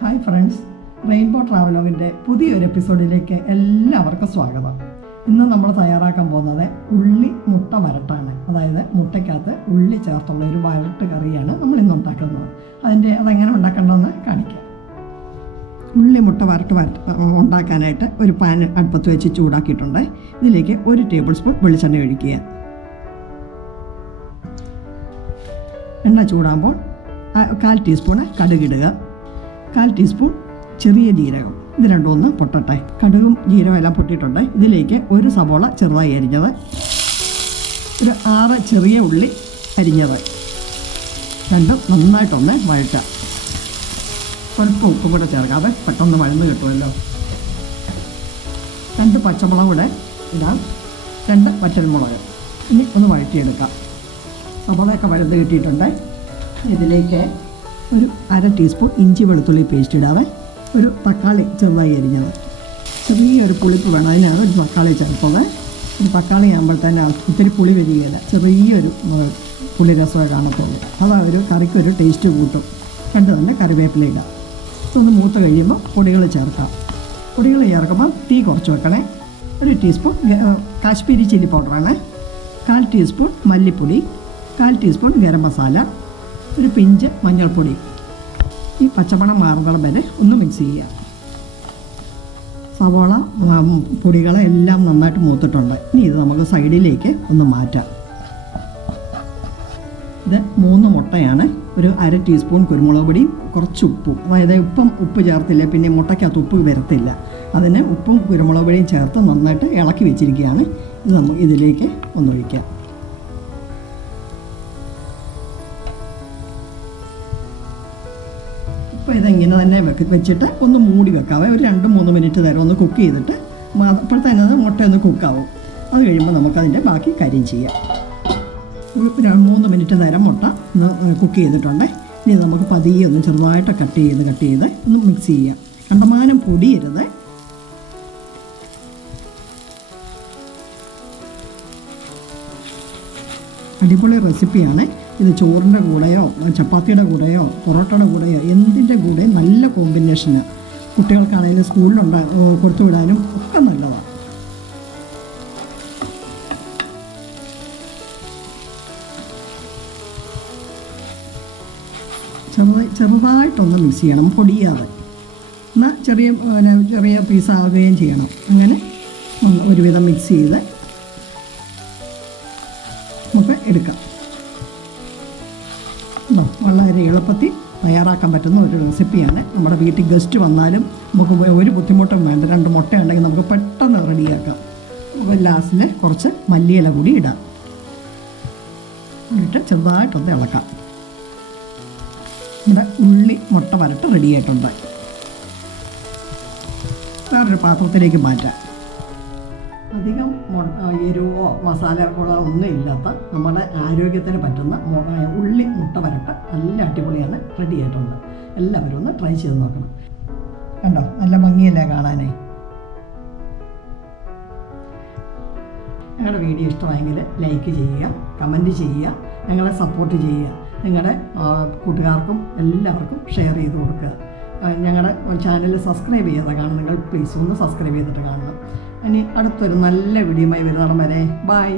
Hi friends rainbow ട്രാവലോഗിന്റെ പുതിയൊരു എപ്പിസോഡിലേക്ക് എല്ലാവർക്കും സ്വാഗതം. ഇന്ന് നമ്മൾ തയ്യാറാക്കാൻ പോകുന്നത് ഉള്ളി മുട്ട വരട്ടാണ്. അതായത് മുട്ടയ്ക്കകത്ത് ഉള്ളി ചേർത്തുള്ള ഒരു വരട്ട് കറിയാണ് നമ്മൾ ഇന്ന് ഉണ്ടാക്കുന്നത്. അതിന്റെ അതെങ്ങനെ ഉണ്ടാക്കേണ്ടതെന്ന് കാണിക്കാം. ഉള്ളി മുട്ട വരട്ട് വരട്ട് ഉണ്ടാക്കാനായിട്ട് ഒരു പാൻ അടുപ്പത്ത് വെച്ച് ചൂടാക്കിയിട്ടുണ്ട്. ഇതിലേക്ക് ഒരു ടേബിൾ സ്പൂൺ വെളിച്ചെണ്ണ ഒഴിക്കുക. എണ്ണ ചൂടാകുമ്പോൾ കാൽ ടീസ്പൂണ് കടുകിടുക കാൽ ടീസ്പൂൺ ചെറിയ ജീരകം. ഇത് രണ്ടും ഒന്ന് പൊട്ടട്ടെ. കടുകും ജീരകം എല്ലാം പൊട്ടിയിട്ടുണ്ട്. ഇതിലേക്ക് ഒരു സവോള ചെറുതായി അരിഞ്ഞത്. ഒരു ആറ് ചെറിയ ഉള്ളി അരിഞ്ഞത്. രണ്ടും നന്നായിട്ടൊന്ന് വഴറ്റുക. കുഴപ്പം ഉപ്പും കൂടെ ചേർക്കാതെ പെട്ടെന്ന് വഴന്ന് കിട്ടുമല്ലോ. രണ്ട് പച്ചമുളക് കൂടെ ഇടാം. രണ്ട് വറ്റൽമുളക്. ഇനി ഒന്ന് വഴറ്റിയെടുക്കാം. സവോളയൊക്കെ വഴന്ന് കിട്ടിയിട്ടുണ്ട്. ഇതിലേക്ക് ഒരു അര ടീസ്പൂൺ ഇഞ്ചി വെളുത്തുള്ളി പേസ്റ്റ് ഇടാതെ ഒരു തക്കാളി ചെറുതായി അരിഞ്ഞത്. ചെറിയൊരു പുളിപ്പ് വേണം. അതിനാണ് ഒരു തക്കാളി ചേർത്തത്. ഒരു തക്കാളി ആകുമ്പോഴത്തേന് ഒത്തിരി പുളി വരികയില്ല. ചെറിയൊരു പുളി രസമേ കാണത്തുള്ളൂ. അതാ ഒരു കറിക്കൊരു ടേസ്റ്റ് കൂട്ടും. കണ്ടു തന്നെ കറിവേപ്പില ഇടാം. ഇതൊന്ന് മൂത്ത് കഴിയുമ്പോൾ പൊടികൾ ചേർക്കാം. പൊടികൾ ചേർക്കുമ്പോൾ തീ കുറച്ച് വെക്കണേ. ഒരു ടീസ്പൂൺ കാശ്മീരി ചില്ലി പൗഡറാണ് കാൽ ടീസ്പൂൺ മല്ലിപ്പൊടി. കാൽ ടീസ്പൂൺ ഗരം മസാല. ഒരു പിഞ്ച് മഞ്ഞൾപ്പൊടി. ഈ പച്ചമണം മാറുന്നിടം വരെ ഒന്ന് മിക്സ് ചെയ്യുക. സവോള പൊടികളെല്ലാം നന്നായിട്ട് മൂത്തിട്ടുണ്ട്. ഇനി ഇത് നമുക്ക് സൈഡിലേക്ക് ഒന്ന് മാറ്റാം. ഇത് മൂന്ന് മുട്ടയാണ്. ഒരു അര ടീസ്പൂൺ കുരുമുളക് പൊടിയും കുറച്ച് ഉപ്പും. അതായത് ഇപ്പം ഉപ്പ് ചേർത്തില്ല പിന്നെ മുട്ടയ്ക്കകത്ത് ഉപ്പ് വരത്തില്ല. അതിന് ഉപ്പും കുരുമുളക് പൊടിയും ചേർത്ത് നന്നായിട്ട് ഇളക്കി വെച്ചിരിക്കുകയാണ്. ഇത് നമുക്ക് ഇതിലേക്ക് ഒന്നൊഴിക്കാം. ഇപ്പോൾ ഇതെങ്ങനെ തന്നെ വെക്ക് വെച്ചിട്ട് ഒന്ന് മൂടി വെക്കാം ഒരു രണ്ട് മൂന്ന് മിനിറ്റ് നേരം ഒന്ന് കുക്ക് ചെയ്തിട്ട് അപ്പോൾ തന്നെ മുട്ട ഒന്ന് കുക്കാവും. അത് കഴിയുമ്പോൾ നമുക്കതിന്റെ ബാക്കി കാര്യം ചെയ്യാം. മൂന്ന് മിനിറ്റ് നേരം മുട്ട കുക്ക് ചെയ്തിട്ടുണ്ട്. ഇനി നമുക്ക് പതിയെ ഒന്ന് ചെറുതായിട്ട് കട്ട് ചെയ്ത് കട്ട് ചെയ്ത് ഒന്ന് മിക്സ് ചെയ്യാം. കണ്ടമാനം പൊടിയരുത്. അടിപൊളി റെസിപ്പിയാണ് ഇത് ചോറിന്റെ കൂടെയോ ചപ്പാത്തിയുടെ കൂടെയോ പൊറോട്ടയുടെ കൂടെയോ എന്തിന്റെ കൂടെ നല്ല കോമ്പിനേഷന് കുട്ടികൾക്കാണെങ്കിലും സ്കൂളിലുണ്ട കൊടുത്തു വിടാനും ഒക്കെ നല്ലതാണ് ചെറുതായി ചെറുതായിട്ടൊന്ന് മിക്സ് ചെയ്യണം പൊടിയാതെ. എന്നാൽ ചെറിയ ചെറിയ പീസാവുകയും ചെയ്യണം. അങ്ങനെ ഒരുവിധം മിക്സ് ചെയ്ത് നമുക്ക് എടുക്കാം. ഉണ്ടോ വളരെ എളുപ്പത്തിൽ തയ്യാറാക്കാൻ പറ്റുന്ന ഒരു റെസിപ്പിയാണ്. നമ്മുടെ വീട്ടിൽ ഗസ്റ്റ് വന്നാലും നമുക്ക് ഒരു ബുദ്ധിമുട്ടും വേണ്ട. രണ്ട് മുട്ട ഉണ്ടെങ്കിൽ നമുക്ക് പെട്ടെന്ന് റെഡിയാക്കാം. ലാസ്റ്റിൽ കുറച്ച് മല്ലിയില കൂടി ഇടാം. എന്നിട്ട് ചെറുതായിട്ടൊന്ന് ഇളക്കാം. നമ്മുടെ ഉള്ളി മുട്ട വരട്ട് റെഡിയായിട്ടുണ്ട് വേറൊരു പാത്രത്തിലേക്ക് മാറ്റാം. എരിവോ മസാലകളോ ഒന്നും ഇല്ലാത്ത നമ്മുടെ ആരോഗ്യത്തിന് പറ്റുന്ന ഉള്ളി മുട്ട വരട്ട നല്ല അടിപൊളിയാണ് റെഡി ആയിട്ടുണ്ട്. എല്ലാവരും ഒന്ന് ട്രൈ ചെയ്ത് നോക്കണം. കണ്ടോ? നല്ല ഭംഗിയല്ലേ കാണാനേ? ഞങ്ങളുടെ വീഡിയോ ഇഷ്ടമായെങ്കിൽ ലൈക്ക് ചെയ്യുക കമന്റ് ചെയ്യുക ഞങ്ങളെ സപ്പോർട്ട് ചെയ്യുക. നിങ്ങളുടെ കൂട്ടുകാർക്കും എല്ലാവർക്കും ഷെയർ ചെയ്ത് കൊടുക്കുക. ഞങ്ങളുടെ ചാനൽ സബ്സ്ക്രൈബ് ചെയ്യാതെ കാണാം നിങ്ങൾ പ്ലീസ് ഒന്ന് സബ്സ്ക്രൈബ് ചെയ്തിട്ട് കാണണം. ഇനി അടുത്തൊരു നല്ല വീഡിയോയുമായി വരുന്നിടം വരെ. ബായ്